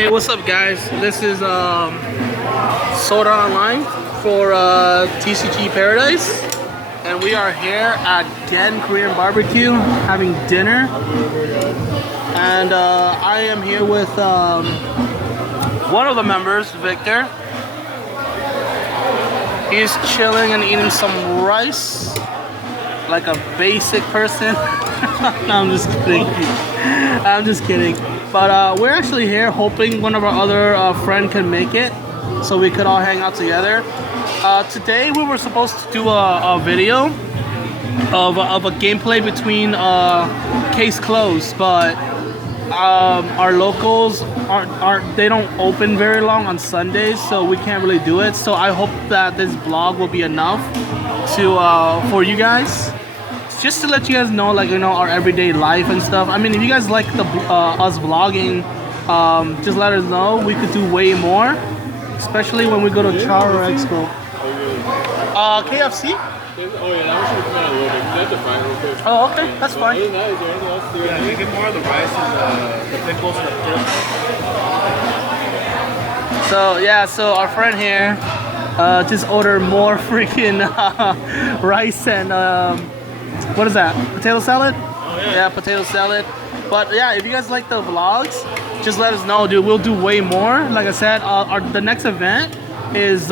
Hey, what's up, guys? This is Soda Online for TCG Paradise, and we are here at Den Korean Barbecue having dinner. And I am here with one of the members, Victor. He's chilling and eating some rice like a basic person. No, I'm just kidding. I'm just kidding. But we're actually here hoping one of our other friend can make it so we could all hang out together. Today we were supposed to do a video of a gameplay between Case Closed, but our locals they don't open very long on Sundays, so we can't really do it. So I hope that this vlog will be enough to for you guys, just to let you guys know, like, you know, our everyday life and stuff. I mean, if you guys like the us vlogging, just let us know. We could do way more, especially when we go to Charo Expo. KFC? Oh yeah, that one should come out a little bit. That's a fine real quick. Oh, okay, that's fine. Other than that, is there anything else to do? Yeah, you get more of the rice and the pickles and the dip. So yeah, so our friend here just ordered more freaking rice and what is that? Potato salad? Oh yeah. Yeah, potato salad. But yeah, if you guys like the vlogs, just let us know, dude. We'll do way more. Like I said, the next event is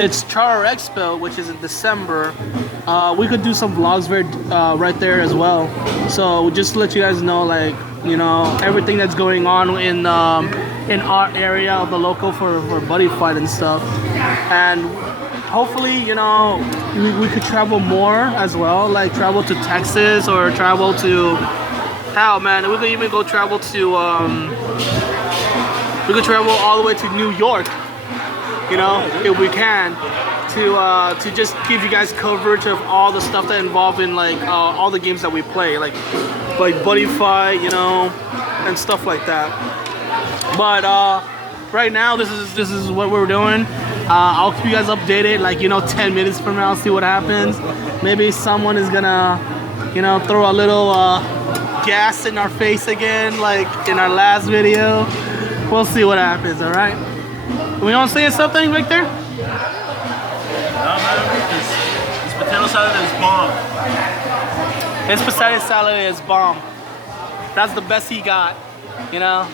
it's Charo Expo, which is in December. We could do some vlogs right there as well. So just to let you guys know, like, you know, everything that's going on in our area of the local for Buddy Fight and stuff. And hopefully, you know, we could travel more as well, like travel to Texas or travel to, hell man, we could even go travel to, we could travel all the way to New York, you know, if we can, to just give you guys coverage of all the stuff that involve in, like, all the games that we play, like Buddy Fight, you know, and stuff like that. But right now, this is what we're doing. I'll keep you guys updated, like, you know, 10 minutes from now, see what happens. Maybe someone is gonna, you know, throw a little gas in our face again, like in our last video. We'll see what happens, all right? We want to say something, Victor? No, man, this potato salad is bomb. His potato salad is bomb. That's the best he got, you know.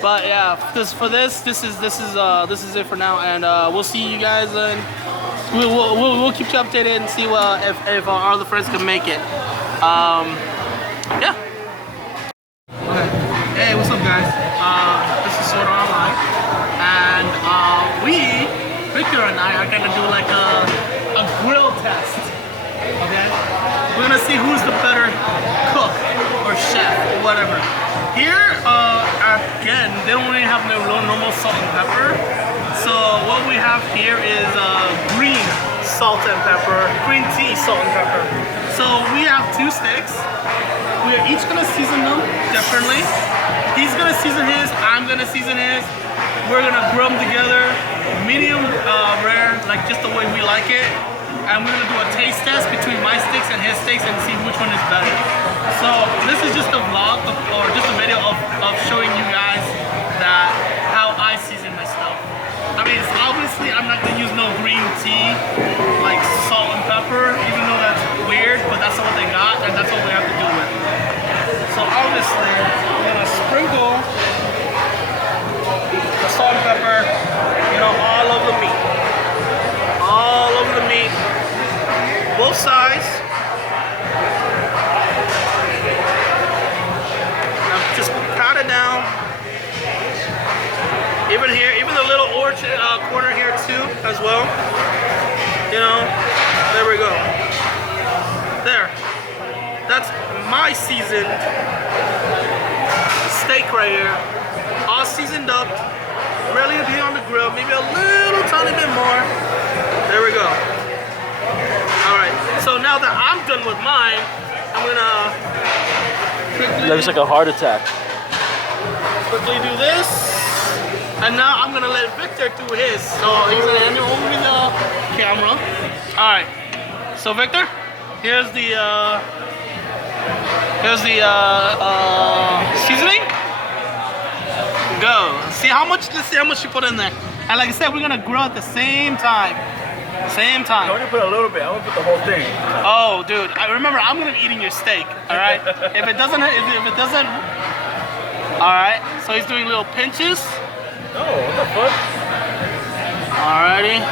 But yeah, this is it for now, and we'll see you guys, and we'll keep you updated and see if our other friends can make it. Yeah. Okay. Hey, what's up, guys? This is Soda Online, and Victor and I are gonna do like a grill test. Okay. We're gonna see who's the better cook or chef or whatever. Here, again, they don't really have no normal salt and pepper. So what we have here is green salt and pepper, green tea salt and pepper. So we have 2 sticks. We are each gonna season them differently. He's gonna season his, I'm gonna season his. We're gonna grill them together, medium rare, like just the way we like it. And we're gonna do a taste test between my sticks and his sticks and see which one is better. So this is just a vlog or just a video of showing you guys that how I season my stuff. I mean, obviously I'm not gonna use no green tea, like salt and pepper, even though that's weird, but that's what they got and that's what we have to do with it. So obviously I'm gonna sprinkle the salt and pepper, you know, all over the meat. All over the meat. Both sides. Now just pat it down. Even here, even the little orange corner here too, as well. You know, there we go. There. That's my seasoned steak right here. All seasoned up, ready to be on the grill. Maybe a little tiny bit more. There we go. Alright, so now that I'm done with mine, I'm gonna quickly... Looks like a heart attack. Quickly do this. And now I'm gonna let Victor do his. So he's gonna hand over me the camera. Alright, so Victor, here's the seasoning. go. See how much? Let's see how much you put in there. And like I said, we're gonna grill at the same time. Same I time. only put a little bit. I want to put the whole thing. Oh, dude. I remember I'm gonna be eating your steak. All right. If it doesn't. All right. So he's doing little pinches. No, what the fuck? Alrighty.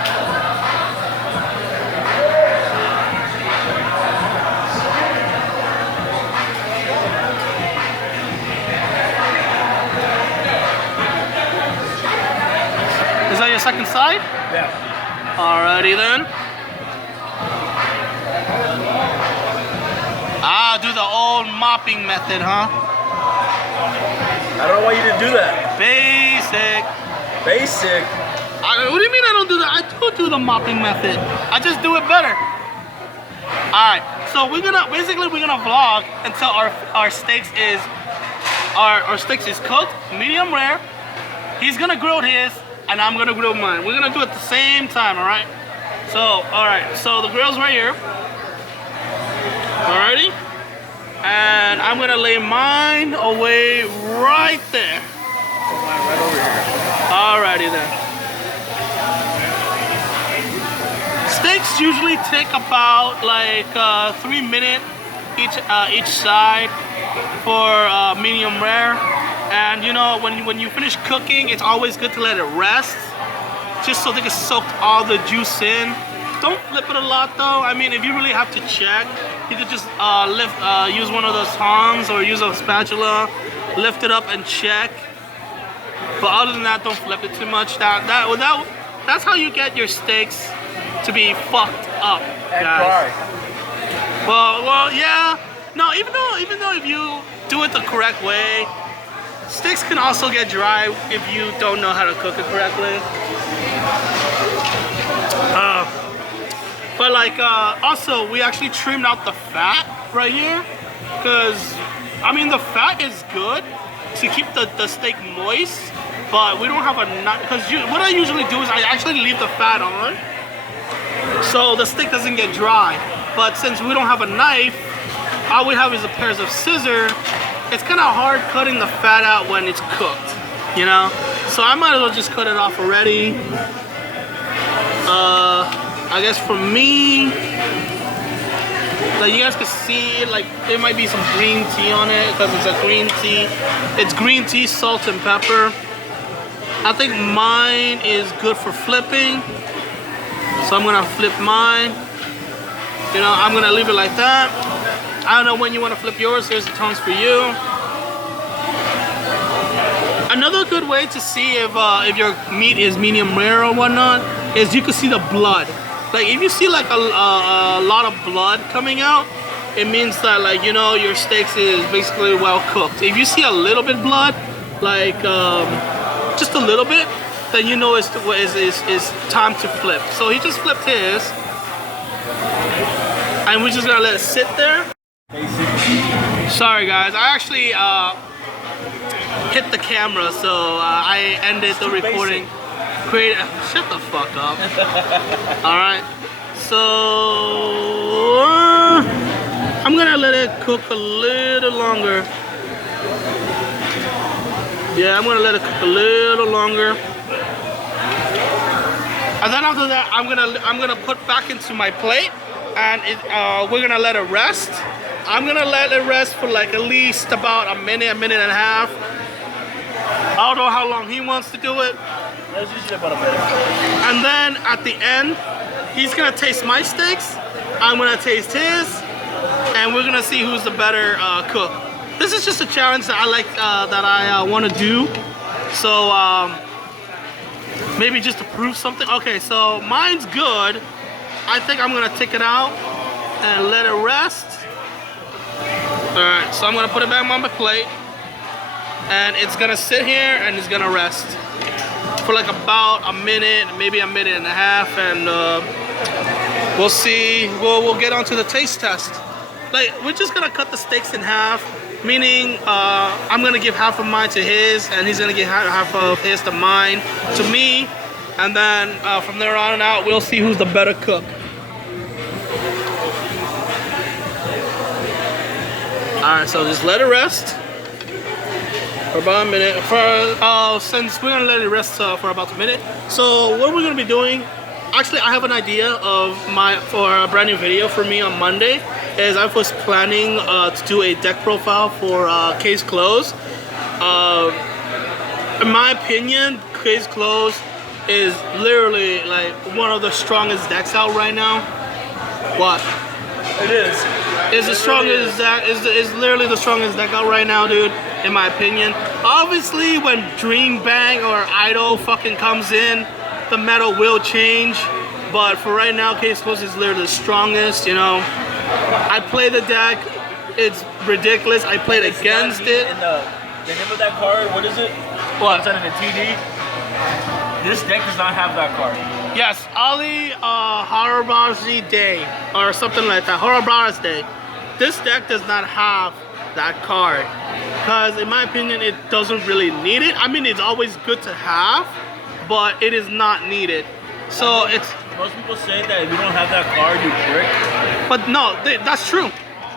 Is that your second side? Yeah. Alrighty then. Ah, do the old mopping method, huh? I don't know why you didn't do that. Basic. Basic. What do you mean I don't do that? I do the mopping method. I just do it better. Alright, so we're gonna vlog until our steaks is cooked, medium rare. He's gonna grill his, and I'm gonna grill mine. We're gonna do it at the same time, alright? So, alright, so the grill's right here. Alrighty? And I'm gonna lay mine away right there. Right over here. Alrighty then. Steaks usually take about like 3 minutes each side for medium rare. And you know, when you finish cooking, it's always good to let it rest, just so they can soak all the juice in. Don't flip it a lot though. I mean, if you really have to check, you could just use one of those tongs or use a spatula, lift it up and check. But other than that, don't flip it too much. That's how you get your steaks to be fucked up, guys. Well, yeah. No, even though if you do it the correct way, steaks can also get dry if you don't know how to cook it correctly. But like, also we actually trimmed out the fat right here, because I mean the fat is good to keep the steak moist, but we don't have a knife. Because what I usually do is I actually leave the fat on, so the steak doesn't get dry. But since we don't have a knife, all we have is a pair of scissors. It's kind of hard cutting the fat out when it's cooked, you know? So I might as well just cut it off already. I guess for me, like you guys can see, like there might be some green tea on it because it's a green tea. It's green tea, salt, and pepper. I think mine is good for flipping, so I'm gonna flip mine. You know, I'm gonna leave it like that. I don't know when you want to flip yours. Here's the tongs for you. Another good way to see if your meat is medium rare or whatnot is you can see the blood. Like if you see like a lot of blood coming out, it means that, like, you know, your steaks is basically well cooked. If you see a little bit blood, like just a little bit, then you know it's time to flip. So he just flipped his, and we're just gonna let it sit there. Sorry guys, I actually hit the camera, so I ended the recording. Shut the fuck up. Alright, so I'm gonna let it cook a little longer. Yeah, I'm gonna let it cook a little longer. And then after that, I'm gonna put back into my plate, and we're gonna let it rest. I'm gonna let it rest for like at least about a minute and a half. I don't know how long he wants to do it. That's usually about a minute. And then at the end, he's gonna taste my steaks, I'm gonna taste his, and we're gonna see who's the better cook. This is just a challenge that I like, that I want to do. So maybe just to prove something. Okay, so mine's good. I think I'm gonna take it out and let it rest. All right, so I'm gonna put it back on my plate, and it's gonna sit here and it's gonna rest for like about a minute, maybe a minute and a half, and we'll see. We'll get on to the taste test. Like, we're just gonna cut the steaks in half, meaning I'm gonna give half of mine to his, and he's gonna give half of his to mine, to me, and then from there on out, we'll see who's the better cook. All right, so just let it rest. For about a minute. Since we're gonna let it rest for about a minute. So what we're gonna be doing, actually I have an idea of for a brand new video for me on Monday. Is I was planning to do a deck profile for Case Close. In my opinion, Case Close is literally like one of the strongest decks out right now. What? It is. Is the strongest deck? Is literally the strongest deck out right now, dude. In my opinion. Obviously, when Dream Bang or Idol fucking comes in, the meta will change. But for right now, Case Close is literally the strongest. You know, I play the deck. It's ridiculous. I played against it. The name of that card, what is it? What? It's in a TD. This deck does not have that card. Yes, Ali Harabazi Day or something like that. Harabazi Day. This deck does not have that card because, in my opinion, it doesn't really need it. I mean, it's always good to have, but it is not needed. So it's. Most people say that if you don't have that card, you brick. But no, that's true.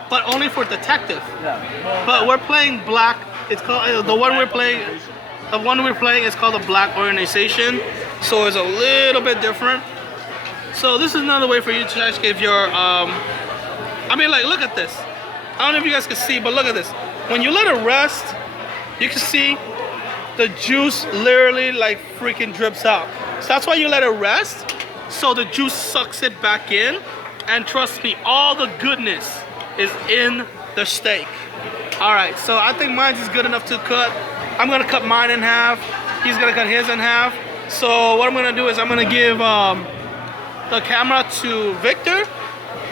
But only for detective. Yeah. But we're playing black. It's called the one we're playing. The one we're playing is called the Black Organization, so it's a little bit different. So this is another way for you to check if you're. I mean, like, look at this. I don't know if you guys can see, but look at this. When you let it rest, you can see the juice literally like freaking drips out. So that's why you let it rest, so the juice sucks it back in. And trust me, all the goodness is in the steak. All right, so I think mine is good enough to cut. I'm gonna cut mine in half. He's gonna cut his in half. So what I'm gonna do is I'm gonna give the camera to Victor,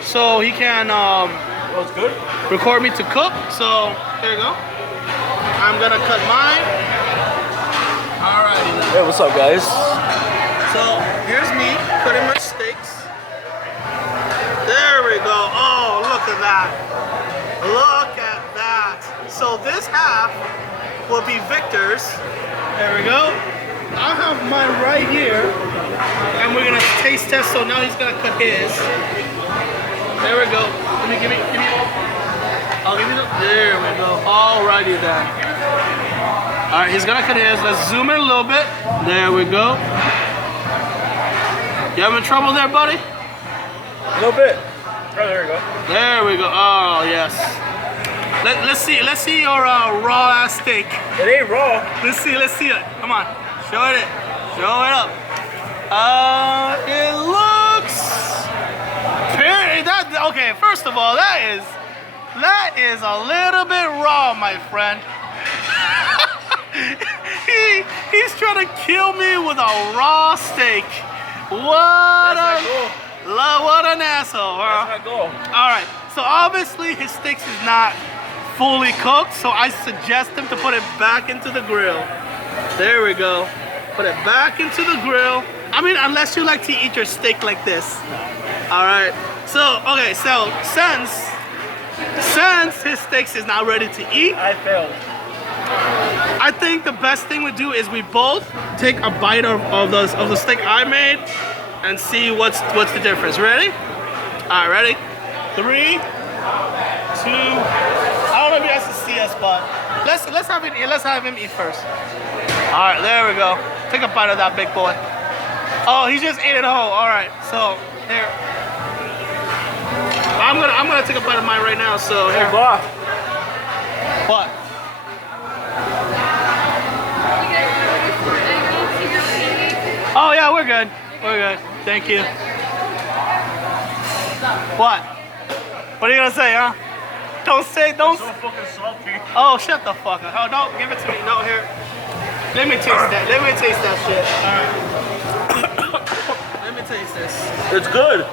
so he can That's good. record me to cook. So here you go. I'm gonna cut mine. Alrighty then. Hey, what's up, guys? So here's me cutting my steaks. There we go. Oh, look at that. Look at that. So this half will be Victor's. There we go. I have mine right here. And we're gonna taste test, so now he's gonna cut his. There we go. Give me. I'll give you the, there we go. Alrighty then. Alright, he's gonna cut his. Let's zoom in a little bit. There we go. You having trouble there, buddy? A little bit. Oh, there we go. There we go. Oh yes. Let's see your raw ass steak. It ain't raw. Let's see it. Come on. Show it up. It looks okay, first of all, that is a little bit raw, my friend. He's trying to kill me with a raw steak. What an asshole, bro. That's my goal. Alright, so obviously his steaks is not fully cooked, so I suggest him to put it back into the grill. There we go. Put it back into the grill. I mean, unless you like to eat your steak like this. Alright, so, okay, so since his steaks is not ready to eat, I failed. I think the best thing we do is we both take a bite of the steak I made and see what's the difference. Ready? All right, ready? 3, 2. I don't know if you guys can see us, but let's have him eat first. All right, there we go. Take a bite of that big boy. Oh, he just ate it whole. All right, so here. I'm gonna take a bite of mine right now. So here. What? Oh yeah, we're good. We're good. Thank you. What? What are you gonna say, huh? Don't. So fucking salty. Oh, shut the fuck up. Oh, no, give it to me. No, here. Let me taste that. Let me taste that shit. All right. Let me taste this. It's good.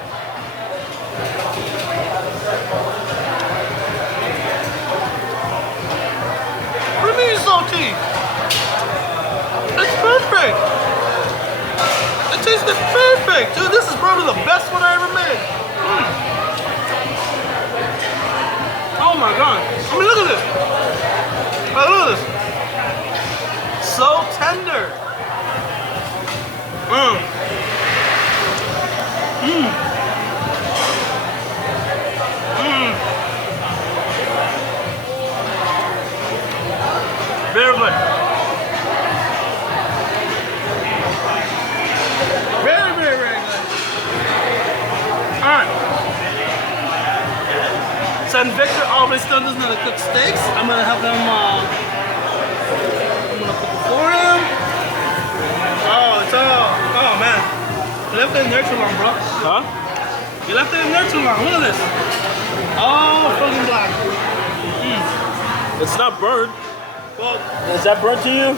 What do you mean salty? It's perfect. It tasted perfect. Dude, this is probably the best one I ever made. Oh my god. I mean, look at this. Look at this. So tender. very good. Very, very, very good. Alright. So Victor always still doesn't know how to cook steaks. I'm gonna have them, I'm gonna cook it for him. Oh, it's all, oh man. You left it in there too long, bro. Huh? You left it in there too long. Look at this. Oh, fucking black. It's not burned. Well, Is that burnt to you?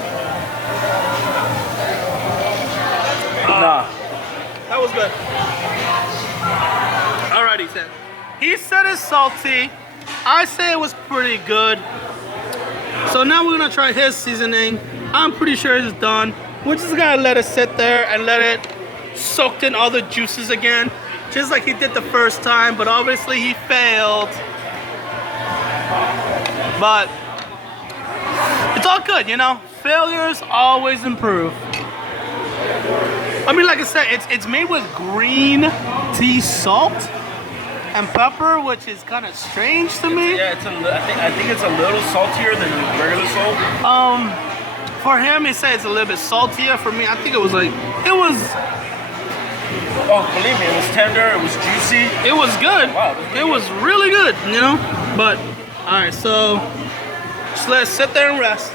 Nah. that was good. Alrighty, he said. He said it's salty. I say it was pretty good. So now we're gonna try his seasoning. I'm pretty sure it's done. We're just gonna let it sit there and let it soak in all the juices again, just like he did the first time, but obviously he failed. But it's all good, you know? Failures always improve. I mean, like I said, it's made with green tea salt and pepper, which is kind of strange to me. Yeah, I think it's a little saltier than regular salt. For him, he said it's a little bit saltier. For me, I think it was like, Oh, believe me, it was tender, it was juicy. it was good. Wow, It was really good, you know? But, all right, so just let's sit there and rest.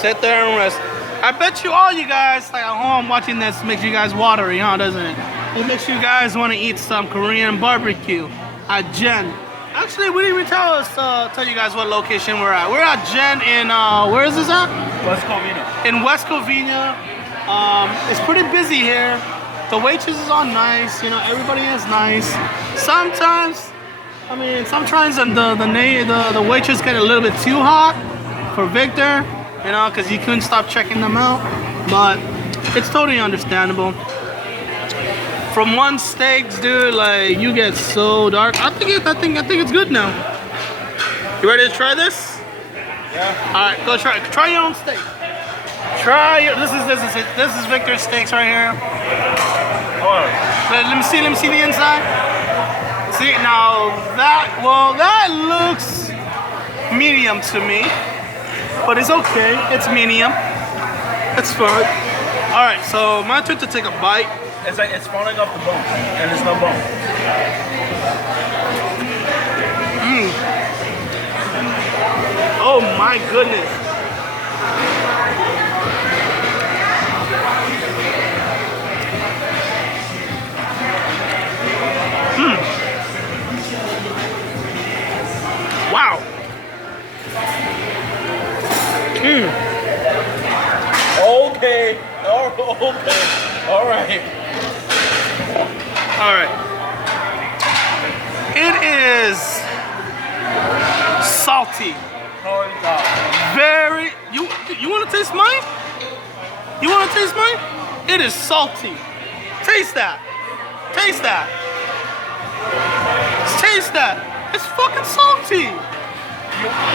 Sit there and rest. I bet you all you guys, like at home watching this, makes you guys watery, huh, doesn't it? It makes you guys want to eat some Korean barbecue at Jen. Actually, we didn't even tell you guys what location we're at. We're at Jen in, where is this at? West Covina. In West Covina. It's pretty busy here. The waitress is all nice, you know, everybody is nice. Sometimes the waitress get a little bit too hot for Victor, you know, because he couldn't stop checking them out. But it's totally understandable. From one steaks, dude, like you get so dark. I think it's good now. You ready to try this? Yeah. All right, go try your own steak. This is Victor's steaks right here. Hold on. Let me see the inside. See now that looks medium to me, but it's okay. It's medium. It's fine. All right, so my turn to take a bite. It's like it's falling off the bone, and there's no bone. Oh my goodness. Wow. Okay. Okay. All right. All right. It is salty. Oh, God. Very. You want to taste mine? You want to taste mine? It is salty. Taste that. Taste that. Taste that. It's fucking salty.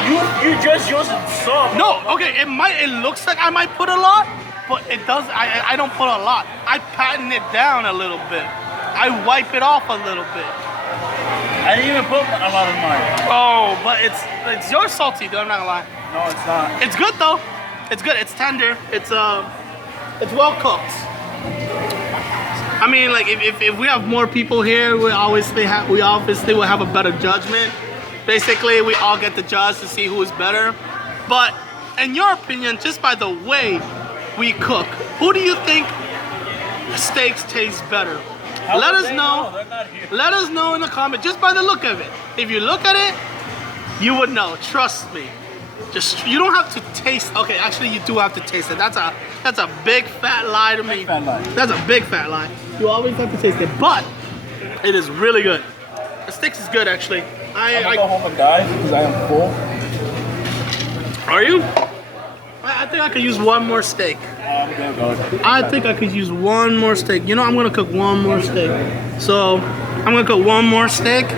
You just used salt. No, okay. It looks like I might put a lot, but it does. I don't put a lot. I pattern it down a little bit. I wipe it off a little bit. I didn't even put a lot of mine. Oh, but it's your salty, dude. I'm not gonna lie. No, it's not. It's good though. It's good. It's tender. It's well cooked. I mean, like if we have more people here, we obviously will have a better judgment. Basically, we all get to judge to see who is better. But in your opinion, just by the way we cook, who do you think steaks taste better? Let us know. They're not here. Let us know in the comment just by the look of it. If you look at it, you would know. Trust me. Just you don't have to taste. Okay, actually, you do have to taste it. That's a big fat lie to me. Big fat lie. That's a big fat lie. You always have to taste it, but it is really good. The steaks is good actually. I'm gonna go home and die because I am full. Are you? I think I could use one more steak. I'm gonna go. I think I could use one more steak. You know, I'm gonna cook one more steak. So I'm gonna cook one more steak,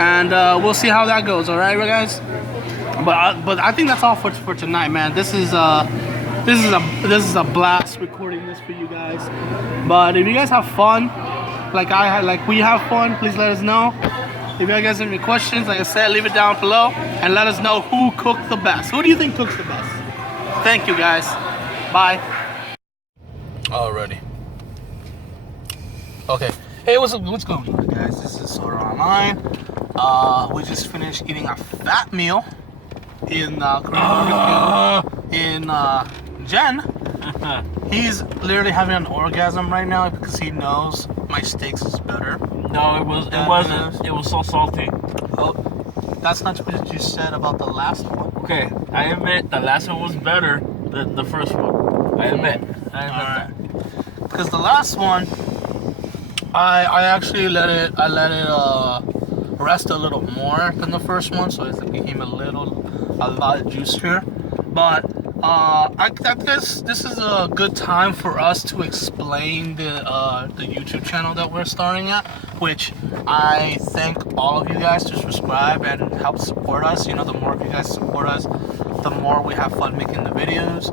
and we'll see how that goes. All right, guys. But I think that's all for tonight, man. This is a blast recording this for you guys. But if you guys have fun, like we have fun, please let us know. If you guys have any questions, like I said, leave it down below and let us know who cooked the best. Who do you think cooks the best? Thank you guys. Bye. Already. Okay. Hey, what's going on, guys? This is Soda Online. We just finished eating a fat meal in Korean barbecue in Jen. He's literally having an orgasm right now because he knows my steaks is better. No, it wasn't. It was so salty. Oh, that's not what you said about the last one. Okay, I admit the last one was better than the first one. I admit that. Because the last one, I actually let it rest a little more than the first one, so it became a lot juicier. But I guess this is a good time for us to explain the YouTube channel that we're starting at, which I thank all of you guys to subscribe and help support us. You know, the more of you guys support us, the more we have fun making the videos,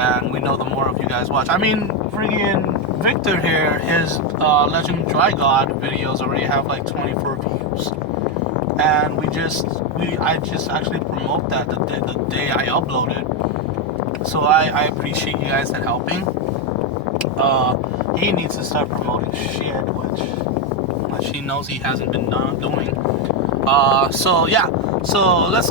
and we know the more of you guys watch. I mean, friggin' Victor here, his Legend Dry God videos already have like 24 views, and I just actually promote that the day I uploaded. So I appreciate you guys that helping. He needs to start promoting shit, which he knows he hasn't been doing. So yeah, so let's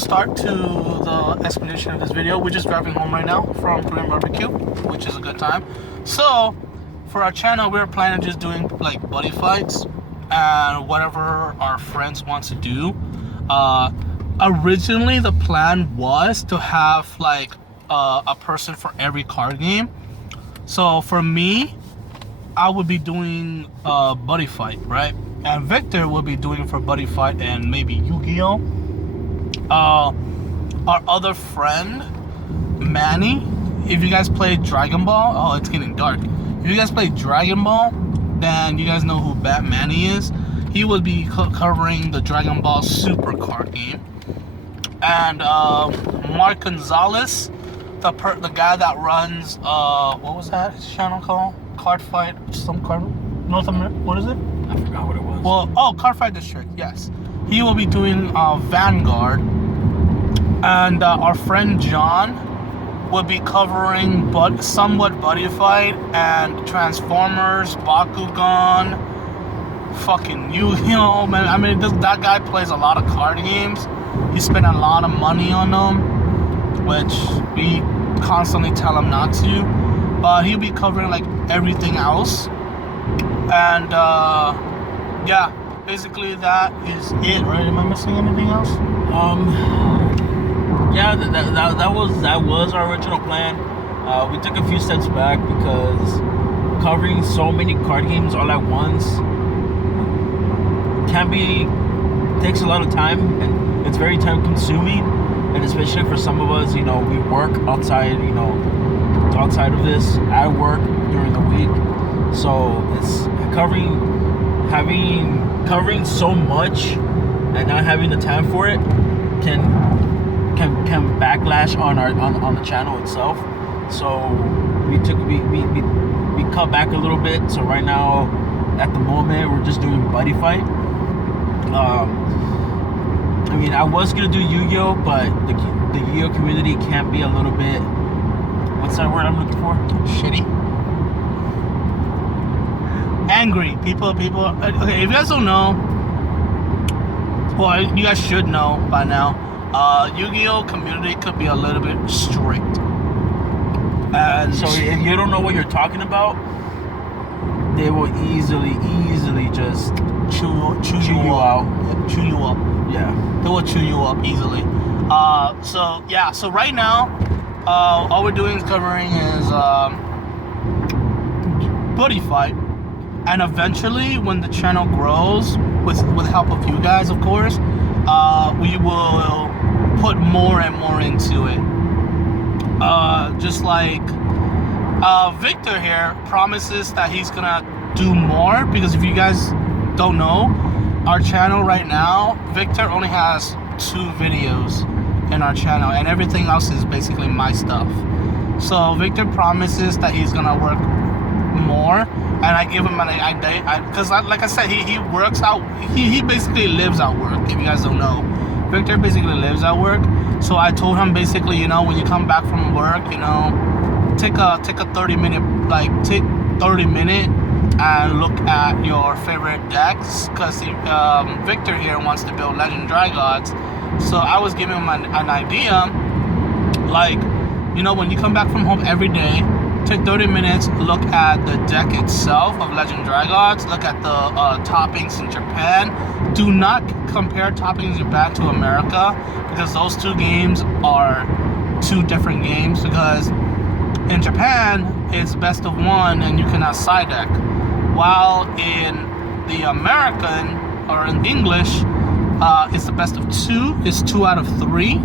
start to the explanation of this video. We're just driving home right now from Korean barbecue, which is a good time. So for our channel, we're planning just doing like buddy fights and whatever our friends want to do. Originally the plan was to have like a person for every card game. So for me, I would be doing a buddy fight, right? And Victor would be doing for buddy fight and maybe Yu-Gi-Oh. Our other friend, Manny, if you guys play Dragon Ball, oh, it's getting dark. If you guys play Dragon Ball, then you guys know who Manny is. He would be covering the Dragon Ball Super card game. And Mark Gonzalez, the guy that runs what was that his channel called? Card Fight, some card, North America, what is it? I forgot what it was. Well, Card Fight District, yes. He will be doing Vanguard, and our friend John will be covering somewhat Buddy Fight and Transformers, Bakugan, fucking Yu-Gi-Oh, man. I mean, that guy plays a lot of card games. He spent a lot of money on them, which we constantly tell him not to, but he'll be covering like everything else. And yeah, basically that is it, right? Am I missing anything else? Yeah, that was our original plan. We took a few steps back because covering so many card games all at once takes a lot of time, and it's very time consuming. And especially for some of us, you know, we work outside of this. I work during the week, so it's covering so much and not having the time for it can backlash on the channel itself. So we cut back a little bit. So right now, at the moment, we're just doing buddy fight. I mean, I was gonna do Yu-Gi-Oh, but the Yu-Gi-Oh community can be a little bit, what's that word I'm looking for? Shitty. Angry. People. Okay, if you guys don't know, well, you guys should know by now. Yu-Gi-Oh community could be a little bit strict. And so if you don't know what you're talking about, they will easily just chew you out. Chew you up. Yeah. They will chew you up easily. So right now, all we're doing is covering is buddy fight, and eventually, when the channel grows, with the help of you guys, of course, we will put more and more into it. Just like Victor here promises that he's gonna do more, because if you guys don't know, our channel right now, Victor only has 2 videos in our channel, and everything else is basically my stuff. So Victor promises that he's gonna work more, and I give him because like I said, he works out, he basically lives out work, if you guys don't know. Victor basically lives at work, so I told him basically, you know, when you come back from work, you know, take a 30-minute, like take 30 minutes and look at your favorite decks, because Victor here wants to build Legend Dry Gods. So I was giving him an idea, like, you know, when you come back from home every day, take 30 minutes, look at the deck itself of Legend Dry Gods, look at the toppings in Japan. Do not compare toppings in Japan to America, because those two games are two different games, because in Japan, it's best of one and you cannot side deck. While in the American, or in English, it's the best of two, it's 2 out of 3,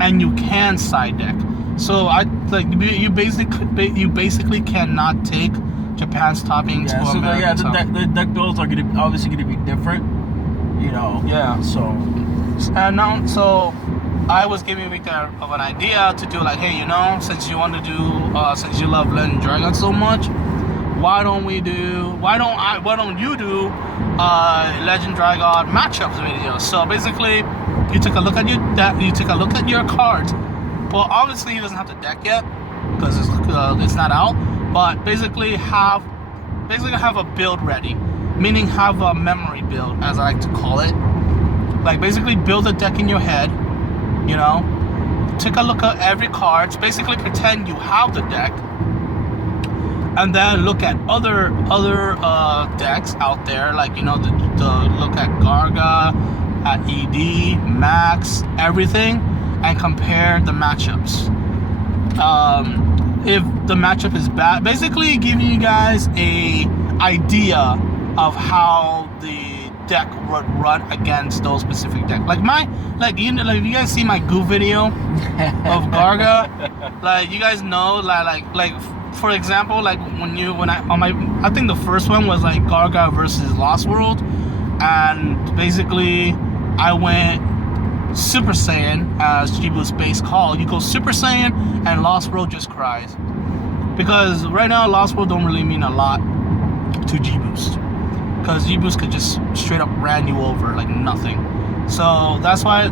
and you can side deck. So you basically cannot take Japan's topping to America. The deck builds are obviously gonna be different, you know. Yeah. So I was giving Victor of an idea to do, like, hey, you know, since you want to do, since you love Legend Dragon so much, why don't you do Legend Dragon matchups video? So basically, you take a look at your cards. Well, obviously he doesn't have the deck yet because it's not out. But basically have a build ready, meaning have a memory build, as I like to call it. Like basically build a deck in your head. You know, take a look at every card. Basically pretend you have the deck, and then look at other decks out there, like, you know, the look at Garga, at ED, Max, everything, and compare the matchups. If the matchup is bad, basically giving you guys a idea of how the deck would run against those specific decks. Like if you guys see my Goo video of Garga, like you guys know, like for example, like I think the first one was like Garga versus Lost World, and basically I went Super Saiyan as G-Boost base call. You go Super Saiyan and Lost World just cries, because right now Lost World don't really mean a lot to G-Boost, because G-Boost could just straight up ran you over like nothing. So that's why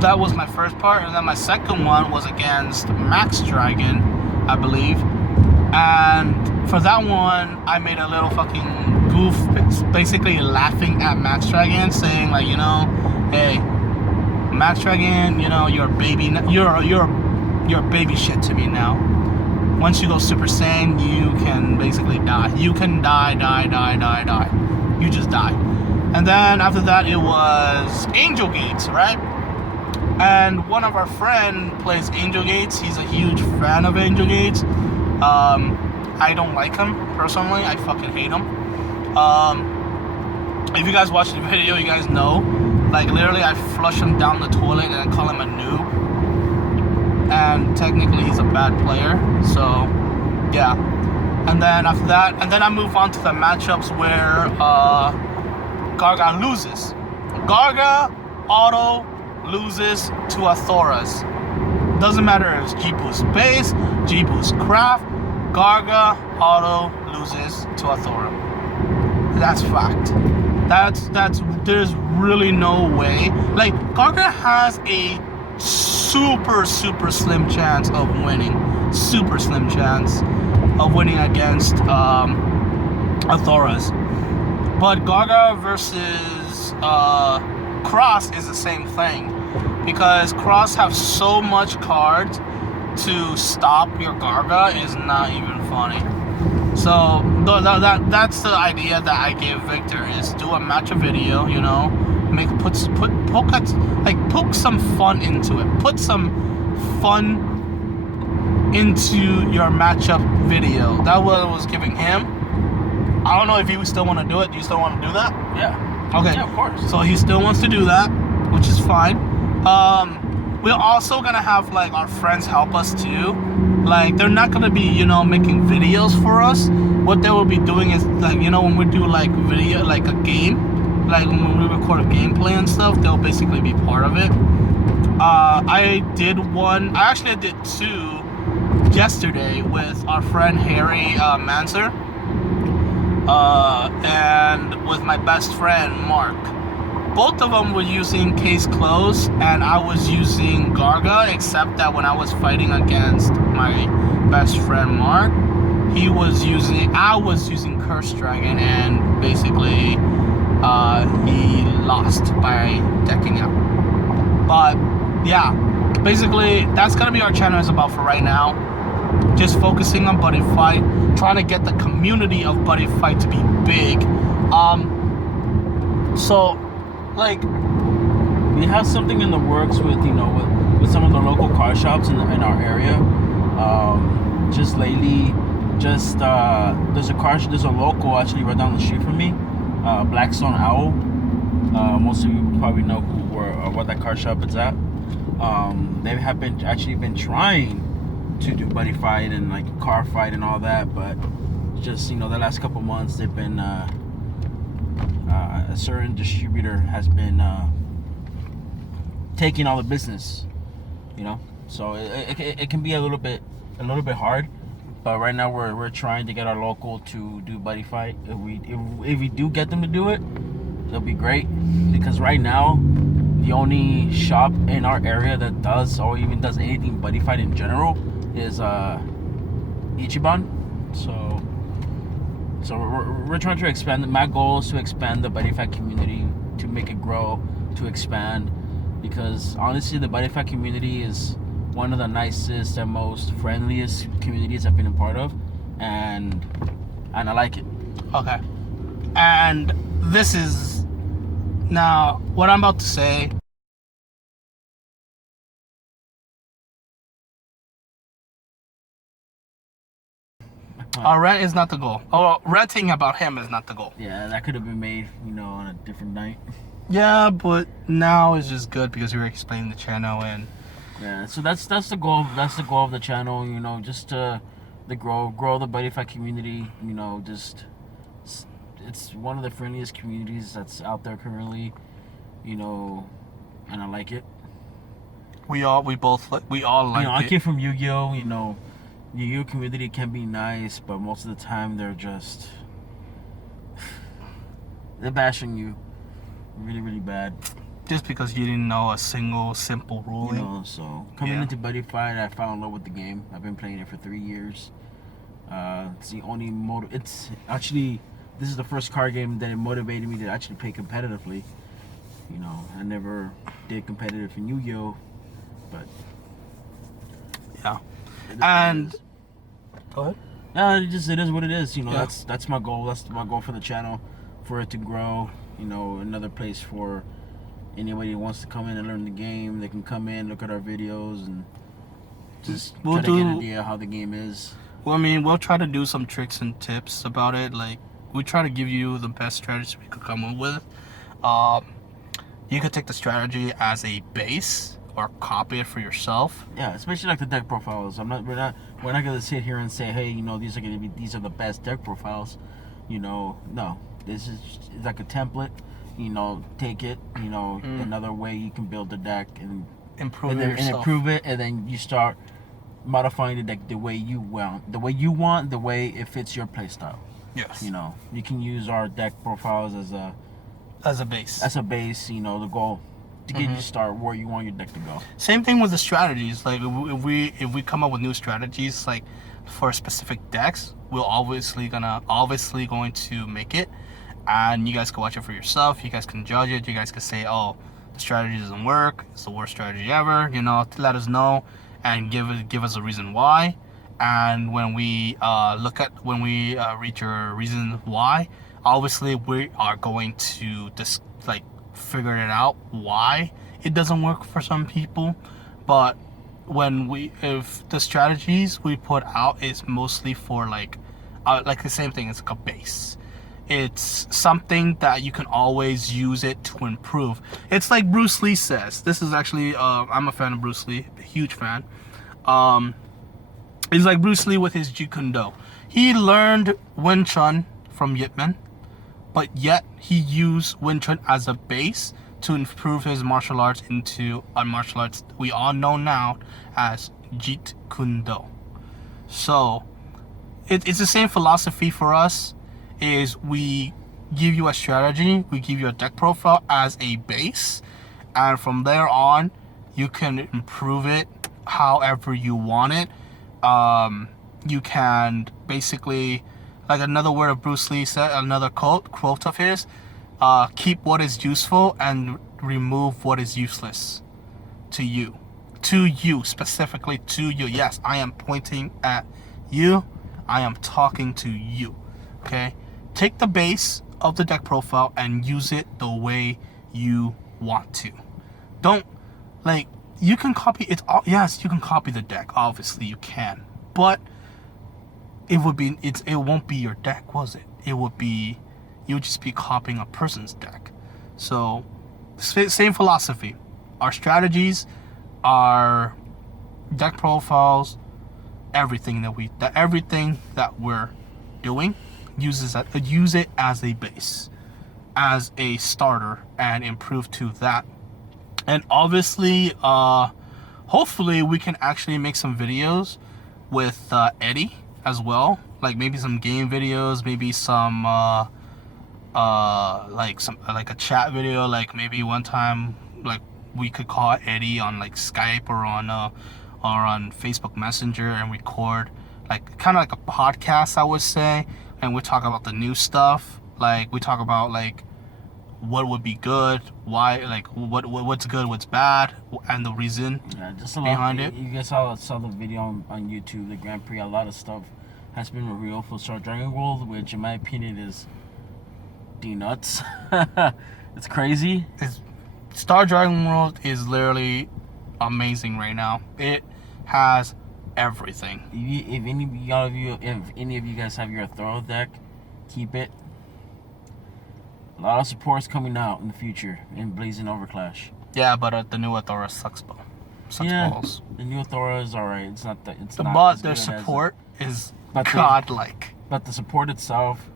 that was my first part, and then my second one was against Max Dragon, I believe. And for that one, I made a little fucking goof, basically laughing at Max Dragon, saying like, you know, hey, Max Dragon, you know, you're a baby, you're baby shit to me now. Once you go Super Saiyan, you can basically die. You can die. You just die. And then after that, it was Angel Gates, right? And one of our friend plays Angel Gates. He's a huge fan of Angel Gates. I don't like him personally. I fucking hate him. If you guys watch the video, you guys know. Like literally, I flush him down the toilet and I call him a noob. And technically, he's a bad player. So, yeah. And then after that, I move on to the matchups where Garga loses. Garga auto loses to Athoras. Doesn't matter if it's G-Boost base, G-Boost craft, Garga auto loses to Athora. That's fact. There's really no way. Like, Garga has a super slim chance of winning. Super slim chance of winning against Athoras. But Garga versus Cross is the same thing, because Cross have so much cards to stop your Garga is not even funny. So that's the idea that I gave Victor, is do a matchup video, you know, poke some fun into it. Put some fun into your matchup video. That was what I was giving him. I don't know if you still want to do it. Do you still want to do that? Yeah. Okay. Yeah, of course. So he still wants to do that, which is fine. We're also gonna have like our friends help us too. Like, they're not gonna be, you know, making videos for us. What they will be doing is, like, you know, when we do like video, like a game, like when we record a gameplay and stuff, they'll basically be part of it. I did two yesterday with our friend Harry Manser, and with my best friend Mark. both of them were using Case Close, and I was using Garga, except that when I was fighting against my best friend Mark, I was using Curse Dragon, and basically he lost by decking out. But yeah, basically that's gonna be our channel is about for right now. Just focusing on Buddy Fight, trying to get the community of Buddy Fight to be big. So like we have something in the works with with some of the local car shops in our area. Just lately, there's a local actually right down the street from me, Blackstone Owl. Most of you probably know what that car shop is at. They have been trying to do Buddy Fight and like car fight and all that, but just the last couple months they've been a certain distributor has been taking all the business, so it can be a little bit hard. But right now we're trying to get our local to do Buddy Fight. If we do get them to do it, it'll be great, because right now the only shop in our area that does or even does anything Buddy Fight in general is Ichiban. So we're trying to expand. My goal is to expand the Buddy Fight community, to make it grow, to expand, because honestly the Buddy Fight community is one of the nicest and most friendliest communities I've been a part of, and I like it. Okay. And this is now what I'm about to say. Our rant is not the goal. Oh, ranting about him is not the goal. Yeah, that could have been made, on a different night. Yeah, but now it's just good because you're explaining the channel, and yeah. So that's the goal. That's the goal of the channel. Just to grow the Buddy Fight community. Just it's one of the friendliest communities that's out there currently. And I like it. we all like I it. came from Yu-Gi-Oh. Yu-Gi-Oh community can be nice, but most of the time they're bashing you really, really bad. Just because you didn't know a single simple ruling. So coming into Buddy Fight, I fell in love with the game. I've been playing it for 3 years. It's the only it's actually, this is the first card game that it motivated me to actually play competitively. I never did competitive in Yu-Gi-Oh, but Yeah. And go ahead. it is what it is. Yeah. That's my goal. That's my goal for the channel, for it to grow. Another place for anybody who wants to come in and learn the game. They can come in, look at our videos, and just try to get an idea how the game is. Well, I mean, we'll try to do some tricks and tips about it. Like, we try to give you the best strategy we could come up with. You could take the strategy as a base or copy it for yourself. Yeah, especially like the deck profiles. We're not gonna sit here and say, hey, these are the best deck profiles. No, this is like a template. Take it. Another way you can build the deck and Improve it yourself. and improve it, and then you start modifying the deck the way you want, the way it fits your playstyle. Yes. You can use our deck profiles as a base. The goal to get you to start where you want your deck to go. Same thing with the strategies. Like, if we come up with new strategies, like for specific decks, we're obviously going to make it, and you guys can watch it for yourself. You guys can judge it. You guys can say, oh, the strategy doesn't work. It's the worst strategy ever. Let us know and give us a reason why. And when we reach your reason why, obviously we are going to just figure it out why it doesn't work for some people. But if the strategies we put out is mostly for like the same thing, it's like a base. It's something that you can always use it to improve. It's like Bruce Lee says. This is actually I'm a fan of Bruce Lee, a huge fan. It's like Bruce Lee with his Jeet Kune Do. He learned Wing Chun from Yip Man, but yet he used Wing Chun as a base to improve his martial arts into a martial arts we all know now as Jeet Kune Do. So it's the same philosophy for us. Is we give you a strategy. We give you a deck profile as a base, and from there on, you can improve it however you want it. You can basically, like another word of Bruce Lee said, another quote of his, keep what is useful and remove what is useless to you. To you, specifically to you. Yes, I am pointing at you. I am talking to you. Okay? Take the base of the deck profile and use it the way you want to. Don't, like, you can copy it. Yes, you can copy the deck. Obviously, you can. But it won't be your deck, was it? It would be, you would just be copying a person's deck. So, same philosophy. Our strategies, our deck profiles, everything that we're doing, use it as a base, as a starter, and improve to that. And obviously, hopefully, we can actually make some videos with Eddie as well, like maybe some game videos, maybe some like a chat video, like maybe one time, like we could call Eddie on like Skype or on Facebook Messenger and record like kind of like a podcast, I would say, and we talk about the new stuff. Like we talk about like what would be good, why, like what's good, what's bad, and the reason behind it. You guys saw the video on YouTube, the Grand Prix. A lot of stuff has been revealed for Star Dragon World, which in my opinion is nuts. It's crazy. Star Dragon World is literally amazing right now. It has everything. If any of you guys have your Thorough deck, keep it. A lot of supports coming out in the future in Blazing Overclash. Yeah, but the new Athora sucks balls. The new Athora is alright. It's not that. But their support is godlike. But the support itself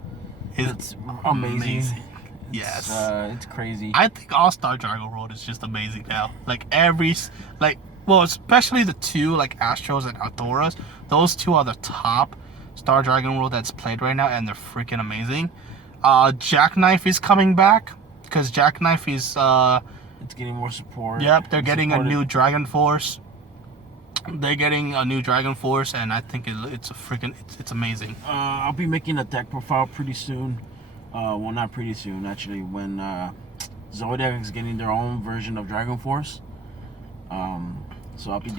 is amazing. Yes, it's crazy. I think all Star Dragon World is just amazing now. Especially the two, like Astros and Athoras. Those two are the top Star Dragon World that's played right now, and they're freaking amazing. Jackknife is coming back because Jackknife is it's getting more support. Yep, they're getting a new Dragon Force. They're getting a new Dragon Force, and I think it's amazing. I'll be making a deck profile pretty soon. Well, not pretty soon, actually, when Zodiac is getting their own version of Dragon Force. So I'll be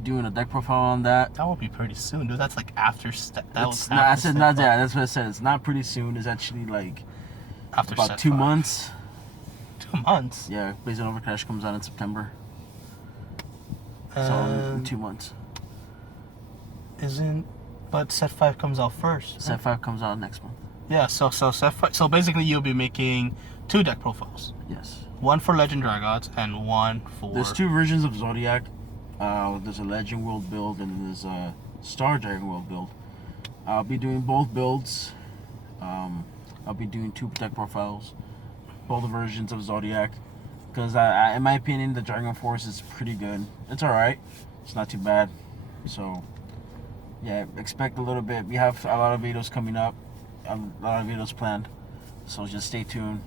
doing a deck profile on that. That will be pretty soon, dude. That's like after That's what I said. It's not pretty soon. It's actually like after about 2 months. 2 months. Yeah, Blazing Overclash comes out in September. So in 2 months. But Set 5 comes out first. Set 5 comes out next month. Yeah, so Set 5. So basically, you'll be making 2 deck profiles. Yes. One for Legend Dragons and one for. There's 2 versions of Zodiac. There's a Legend World build and there's a Star Dragon World build. I'll be doing both builds. I'll be doing 2 deck profiles, both versions of Zodiac, because in my opinion, the Dragon Force is pretty good. It's all right. It's not too bad. So, yeah, expect a little bit. We have a lot of videos coming up, a lot of videos planned. So just stay tuned.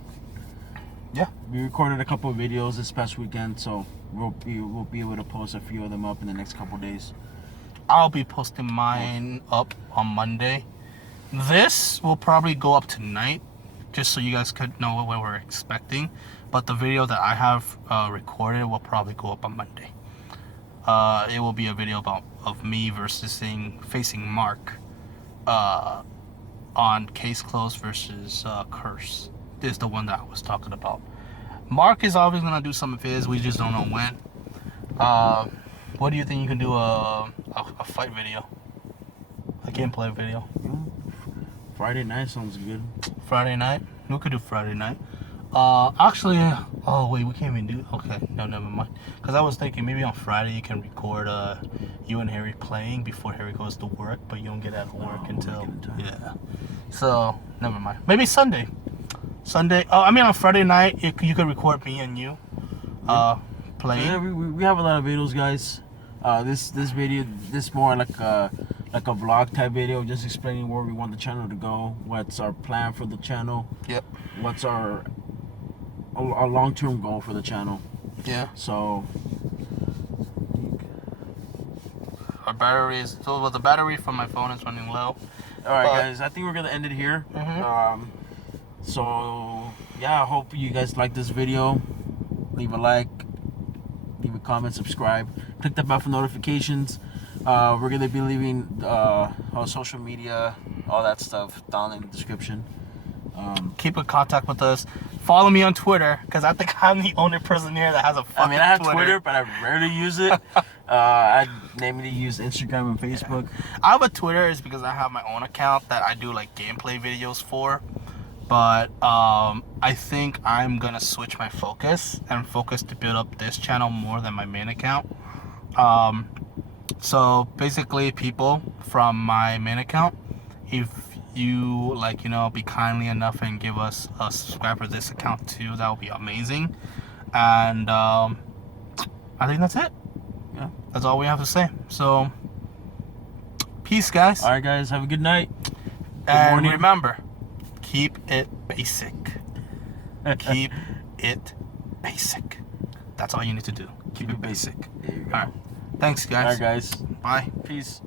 Yeah, we recorded a couple of videos this past weekend, so we'll be able to post a few of them up in the next couple of days. I'll be posting mine up on Monday. This will probably go up tonight, just so you guys could know what we're expecting. But the video that I have recorded will probably go up on Monday. It will be a video of me facing Mark on Case Closed versus Curse. This is the one that I was talking about. Mark is always gonna do some of his. We just don't know when. What do you think you can do a fight video, a gameplay video? Friday night sounds good. Friday night? We could do Friday night. Actually, oh wait, we can't even do. Okay, no, never mind. Because I was thinking maybe on Friday you can record you and Harry playing before Harry goes to work, but you don't get out of work until So never mind. Maybe Sunday. On Friday night you could record me and you playing. Yeah, we have a lot of videos, guys. This video, this more like like a vlog type video, just explaining where we want the channel to go, what's our plan for the channel, Yep. what's our long-term goal for the channel. Yeah. So Our battery is well, the battery from my phone is running low. all right, But- guys, I think we're gonna end it here. Mhm. So yeah, I hope you guys like this video. Leave a like, leave a comment, subscribe, click the bell for notifications. We're gonna be leaving our social media, all that stuff down in the description. Keep in contact with us. Follow me on Twitter, because I think I'm the only person here that has a fucking I mean, I have Twitter, but I rarely use it. I mainly use Instagram and Facebook. I have a Twitter is because I have my own account that I do like gameplay videos for. But I think I'm gonna switch my focus and focus to build up this channel more than my main account. So basically, people from my main account, if you like, be kindly enough and give us a subscribe for this account too, that would be amazing. And I think that's it. Yeah. That's all we have to say. So peace, guys. All right, guys, have a good night. And morning. remember, keep it basic. Keep it basic. That's all you need to do. Keep it basic. There you go. All right. Thanks, All right, guys. guys. Bye. Peace.